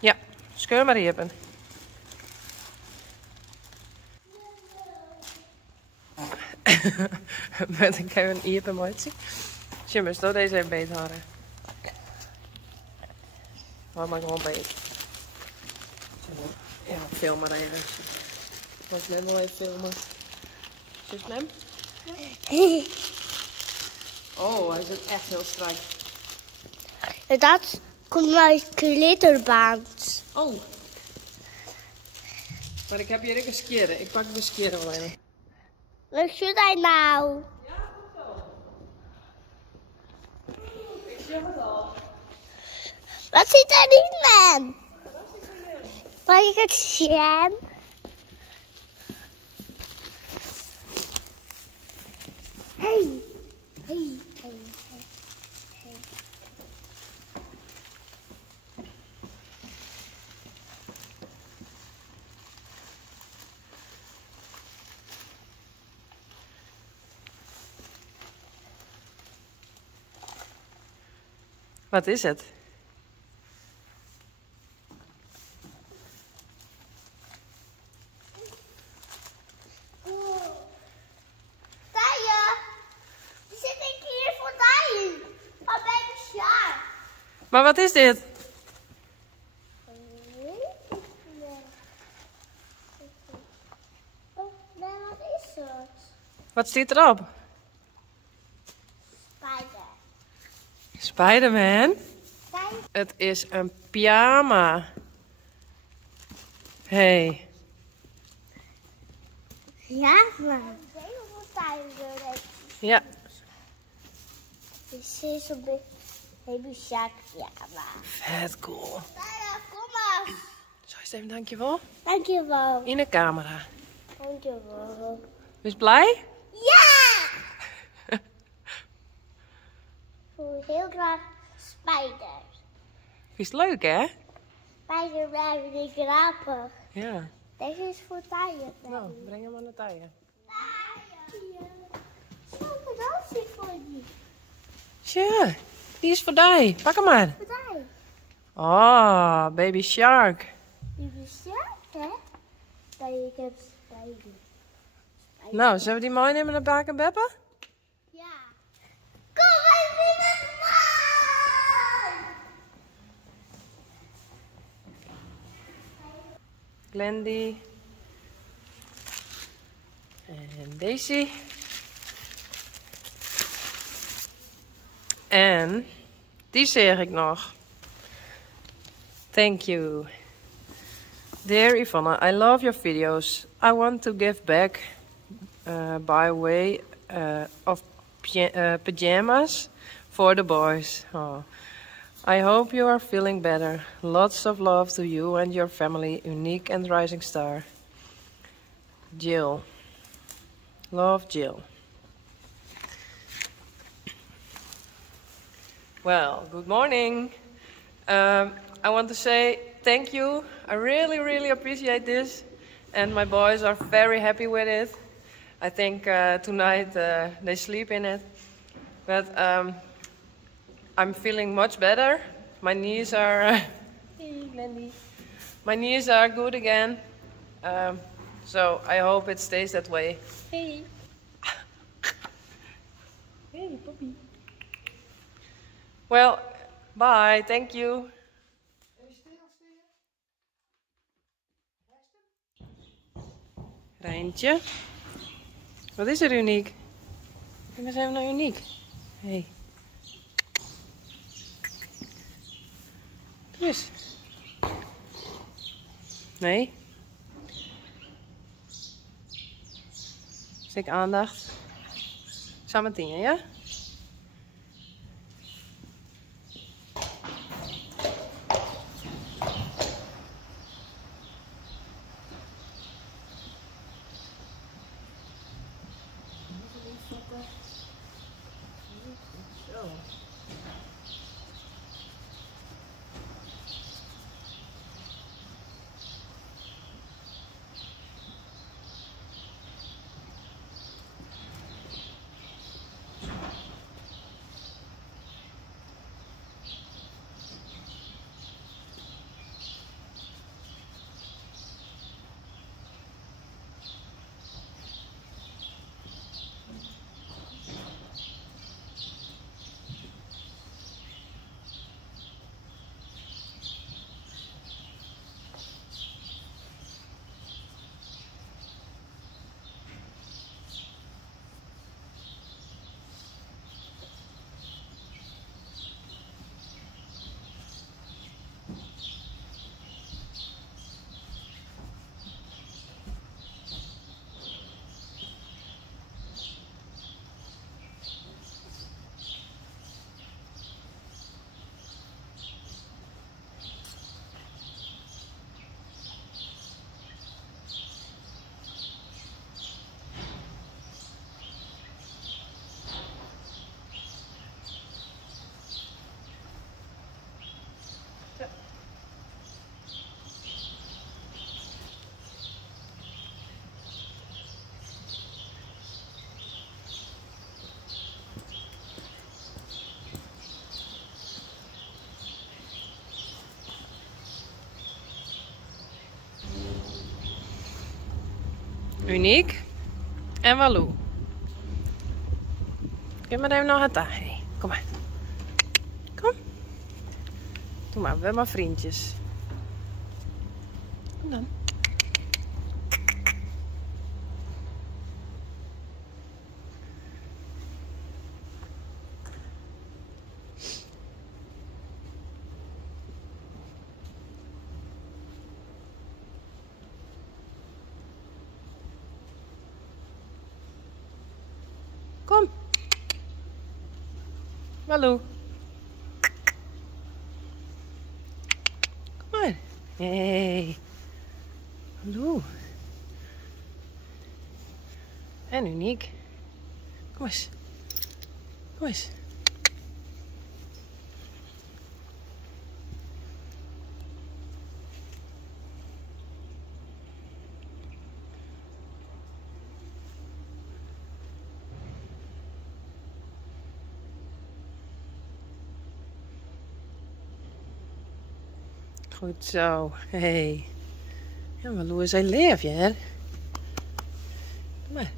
Ja, scheur maar even. Met ik heb een iepen moitje. Je moest door deze even beet houden. Hou maar gewoon beet. Ja, film maar even. Ik wil wel even filmen. Zus mem? Oh, hij zit echt heel strak. Dat komt uit glitterband. Oh. Maar ik heb hier ook een skeren. Ik pak de skeren wel even. Wat zit hij nou? Ja, goed zo. Ik zeg het al. Wat zit er niet, man? Mag ik het zien? Hey. Hey. Wat is het? Taya, die zit ik hier voor Taya. Van Baby Shark. Maar wat is dit? Oh, nee, wat is het? Wat staat erop? Spider. Spider-Man? Taya. Het is een pyjama. Hey. Ja, man. Heel veel Taya. Ja. Dit is een Baby Shark pyjama. Vet cool. Taya, kom maar. Zo is het even, dankjewel. Dankjewel. In de camera. Dankjewel. Wees blij? Ja! Ik voel heel graag spiders. Is het leuk, hè? Spiders blijven niet grappig. Ja. Deze is voor Taya. Nou, breng hem aan de taaien. Zo'n cadeautje voor die. Tja, die is voor die. Pak hem maar. Voor Taya. Oh, baby shark. Die bestaat, hè? Taya, ik heb spiders. Nou, zullen we die mooi nemen naar Baak en Beppe? Ja. Kom even met mij! Glendy. En Daisy. En die zeg ik nog. Thank you. Dear Ivana, I love your videos. I want to give back by way of pajamas for the boys. Oh. I hope you are feeling better. Lots of love to you and your family, Unique and Rising Star. Jill. Love, Jill. Well, good morning. I want to say thank you. I really appreciate this. And my boys are very happy with it. I think tonight they sleep in it. But I'm feeling much better. My knees are... Hey, Glendy. My knees are good again. So I hope it stays that way. Hey. Hey, puppy. Well, bye. Thank you. Rijntje. Wat is er uniek? En waar zijn we nou uniek? Hey. Doe eens. Nee. Stik aandacht. Samen 10, ja? Zo. Uniek. En Walou. Geef maar even nog het aan. Hey, kom maar. Kom. Doe maar, we hebben maar vriendjes. Kom dan. Kom. Walou. Kom maar. Hey. Walou. En Uniek. Kom eens. Kom eens. Goed zo. Hey. Ja, Walou is een leefje, hè? Kom maar.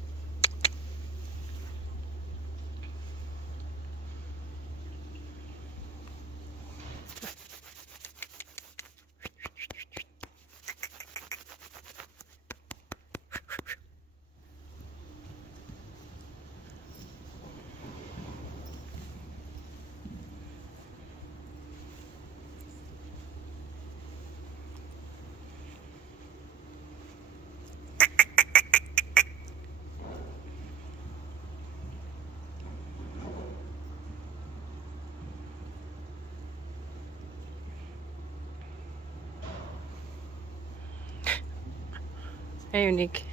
Hey, Uniek.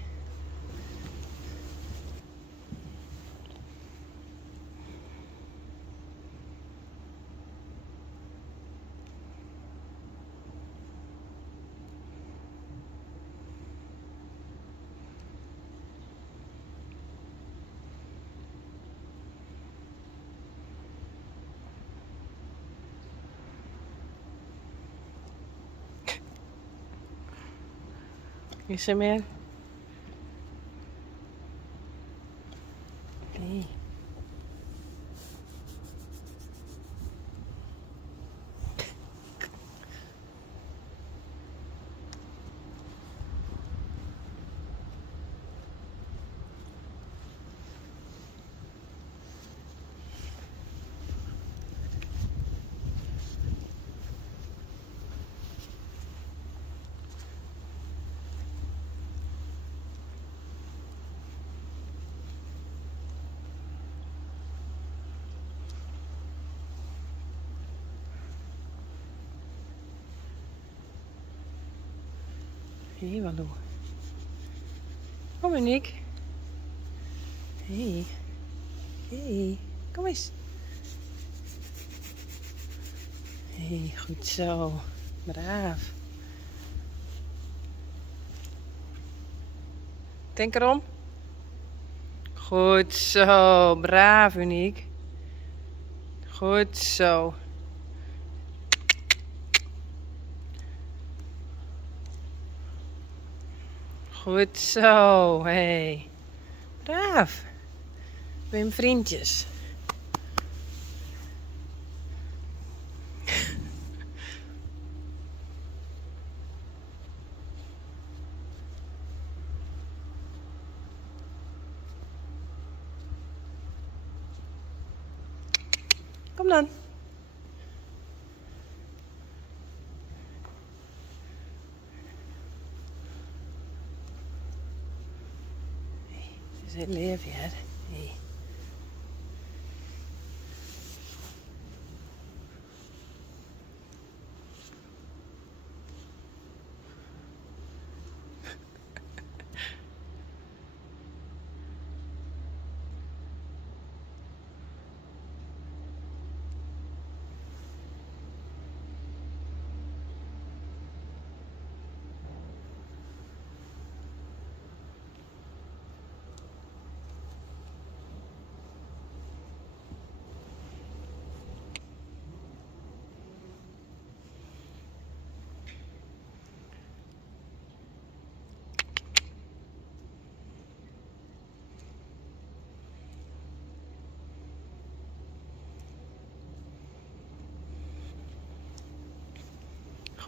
Is er meer? Hey. Hey, Walou. Kom, Uniek. Hey. Hey. Kom eens. Hey, goed zo. Braaf. Denk erom. Goed zo. Braaf, Uniek. Goed zo. Goed zo. Hey. Braaf. Ben je vriendjes? Kom dan. Het is heel leefje, hè? Hey.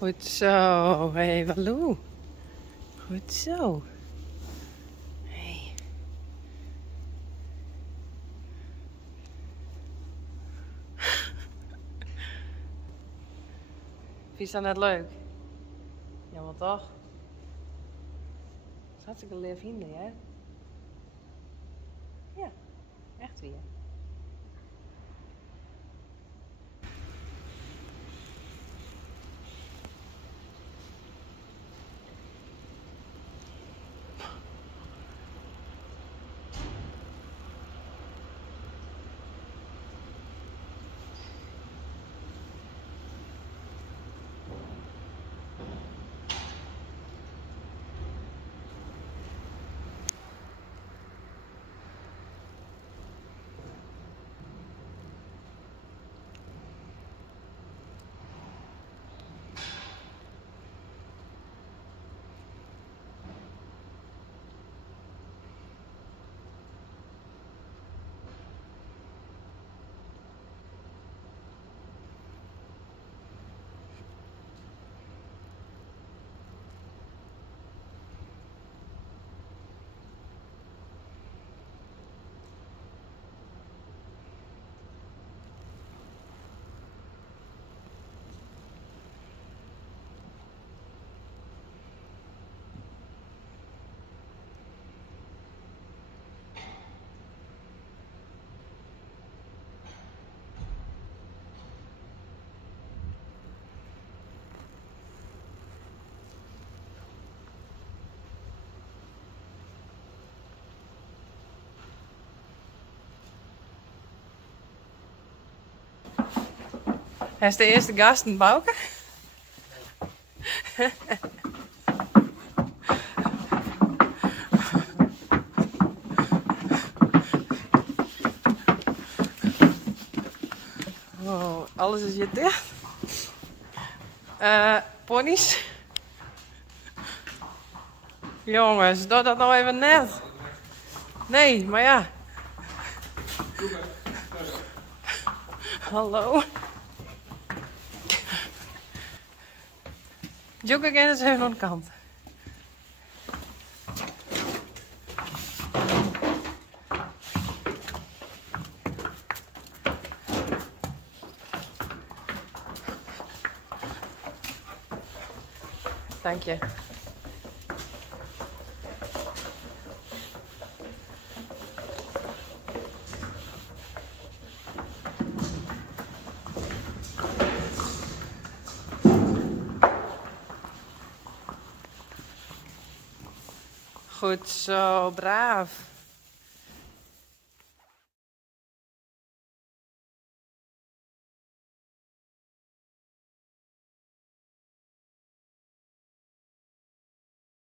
Goed zo. Hé, hey, Walou. Goed zo. Hey. Vind je dat net leuk? Jammer toch? Dat is hartstikke leer vrienden, hè? Ja, echt weer. Hij is de eerste gast in Bouke. Oh, alles is hier dicht. Ponies. Jongens, doe dat nou even net. Nee, maar ja. Hallo. Joke again is even aan de kant. Dank je. Goed zo, braaf.